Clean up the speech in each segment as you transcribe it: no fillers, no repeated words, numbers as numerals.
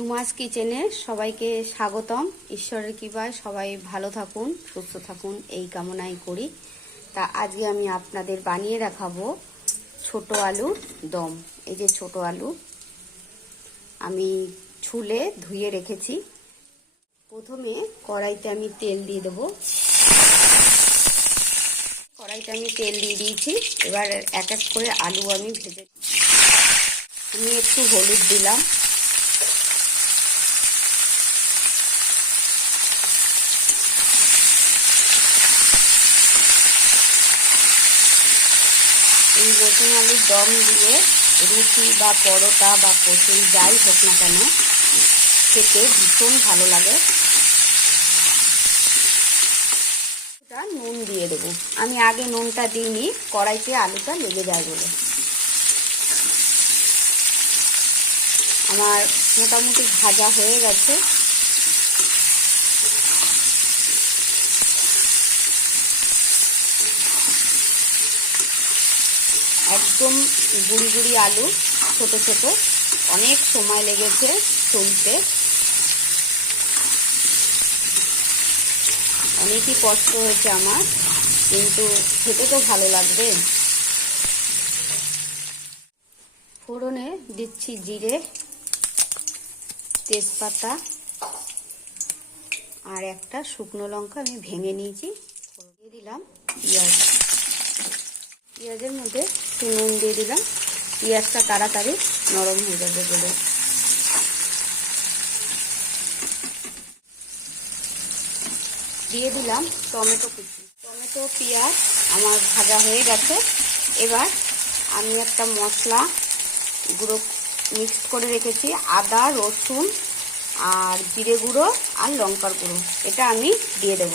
ঝুমাস কিচেনে সবাইকে স্বাগতম। ঈশ্বরের কৃপায় সবাই ভালো থাকুন, সুস্থ থাকুন এই কামনাই করি। তা আজকে আমি আপনাদের বানিয়ে দেখাবো ছোট আলুর দম। এই যে ছোট আলু আমি ছুলে ধুয়ে রেখেছি। প্রথমে কড়াইতে আমি তেল দিয়ে দেবো। কড়াইতে আমি তেল দিয়ে দিয়েছি। এবার এক এক করে আলু আমি ভেজে, আমি একটু হলুদ দিলাম, এই নতুন আলুর দম দিয়ে রুটি বা পরোটা বা কচুরি যাই হোক না কেন খেতে ভীষণ ভালো লাগে। নুন দিয়ে দেবো। আমি আগে নুনটা দিইনি, কড়াইতে আলুটা লেগে যায় বলে। আমার মোটামুটি ভাজা হয়ে গেছে। একদম গুড়ি গুড়ি আলু, ছোট ছোট, অনেক সময় লেগেছে ছুলতে, অনেকই কষ্ট হয়েছে আমার, কিন্তু খেতে তো ভালো লাগবে। ফোড়নে দিচ্ছি জিরে, তেজপাতা আর একটা শুকনো লঙ্কা আমি ভেঙে নিয়েছি। দিয়ে দিলাম পেঁয়াজ, পেঁয়াজের মধ্যে একটু নুন দিয়ে দিলাম, পেঁয়াজটা তাড়াতাড়ি নরম হয়ে যাবে বলে। দিয়ে দিলাম টমেটো কুচি। টমেটো পেঁয়াজ আমার ভাজা হয়ে গেছে। এবার আমি একটা মশলা গুঁড়ো মিক্সড করে রেখেছি, আদা রসুন আর জিরে গুঁড়ো আর লঙ্কার গুঁড়ো, এটা আমি দিয়ে দেব।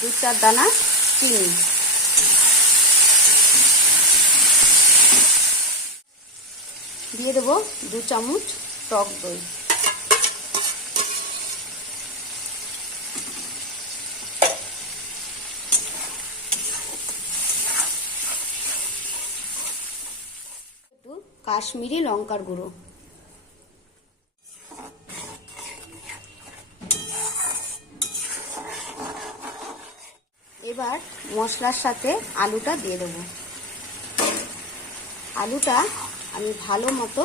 দু চার দানা চিনি, দিয়ে দেবো 2 চামচ টক দই, একটু কাশ্মীরি লঙ্কার গুঁড়ো। এবার মশলার সাথে আলুটা দিয়ে দেবো। আলুটা আমি ভালো মতো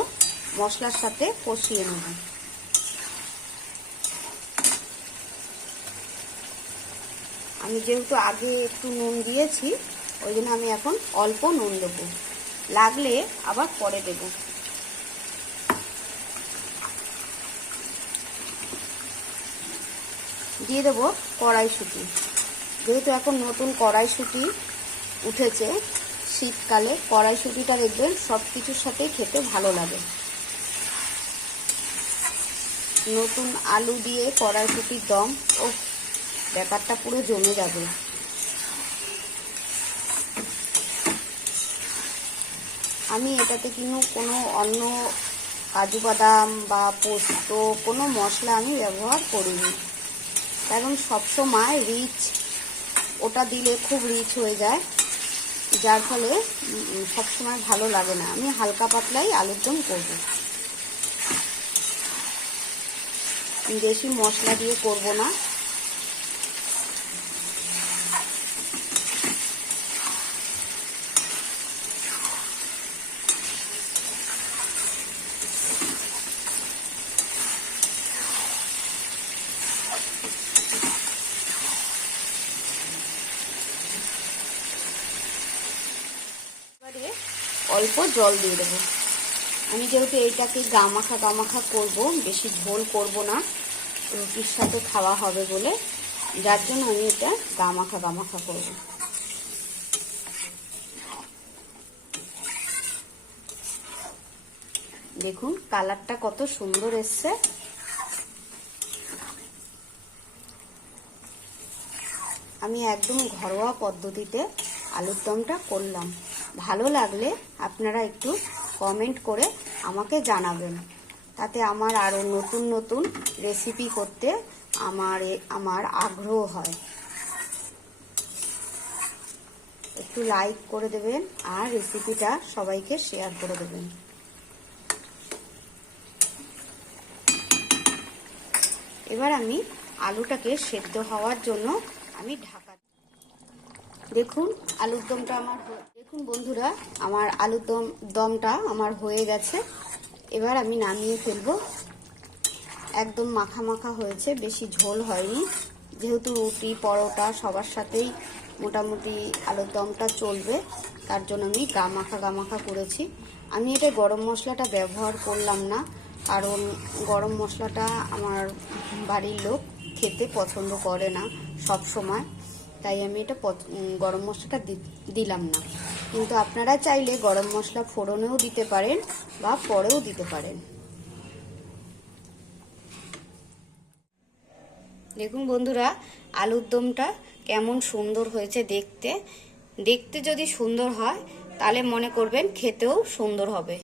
মশলার সাথে কষিয়ে নেব। আমি যেহেতু আগে একটু নুন দিয়েছি, ওই জন্য আমি এখন অল্প নুন দেবো, লাগলে আবার পরে দেব। দিয়ে দেবো কড়াইশুঁটি। যেহেতু এখন নতুন কড়াইশুঁটি উঠেছে, শীতকালে কড়াইশুঁটিটা দেখবেন সব কিছুর সাথেই খেতে ভালো লাগে। নতুন আলু দিয়ে কড়াইশুঁটির দম, ও ব্যাপারটা পুরো জমে যাবে। আমি এটাতে কিন্তু কোনো অন্য কাজু বাদাম বা পোস্ত কোনো মশলা আমি ব্যবহার করিনি, কারণ সবসময় রিচ, ওটা দিলে খুব রিচ হয়ে যায়, যার ফলে সবসময় ভালো লাগে না। আমি হালকা পাতলাই আলুর দম করব, বেশি মশলা দিয়ে করব না। এবারে অল্প জল দিয়ে দেবো। আমি যেহেতু এইটাকে গামাখা গামাখা করব, বেশি ঝোল করব না, রুটির সাথে খাওয়া হবে বলে, যার জন্য আমি এটা গামাখা গামাখা করব। দেখুন কালারটা কত সুন্দর এসছে। আমি একদম ঘরোয়া পদ্ধতিতে আলুর দমটা করলাম। ভালো লাগলে আপনারা একটু কমেন্ট করে আমাকে জানাবেন, তাতে আমার আরও নতুন নতুন রেসিপি করতে আমার আগ্রহ হয়। একটু লাইক করে দেবেন আর রেসিপিটা সবাইকে শেয়ার করে দেবেন। এবার আমি আলুটাকে সেদ্ধ হওয়ার জন্য আমি ঢাকা। দেখুন আলুর দমটা আমার, দেখুন বন্ধুরা আমার আলুর দমটা আমার হয়ে গেছে। এবার আমি নামিয়ে ফেলবো। একদম মাখা মাখা হয়েছে, বেশি ঝোল হয়নি। যেহেতু রুটি পরোটা সবার সাথেই মোটামুটি আলুর দমটা চলবে, তার জন্য আমি গা মাখা করেছি। আমি এটা গরম মশলাটা ব্যবহার করলাম না, কারণ গরম মশলাটা আমার বাড়ির লোক খেতে পছন্দ করে না সব সময়, তাই আমি এটা গরম মশলাটা দিলাম না। কিন্তু আপনারা চাইলে গরম মশলা ফোড়নেও দিতে পারেন বা পরেও দিতে পারেন। দেখুন বন্ধুরা আলুর দমটা কেমন সুন্দর হয়েছে দেখতে। দেখতে যদি সুন্দর হয় তাহলে মনে করবেন খেতেও সুন্দর হবে।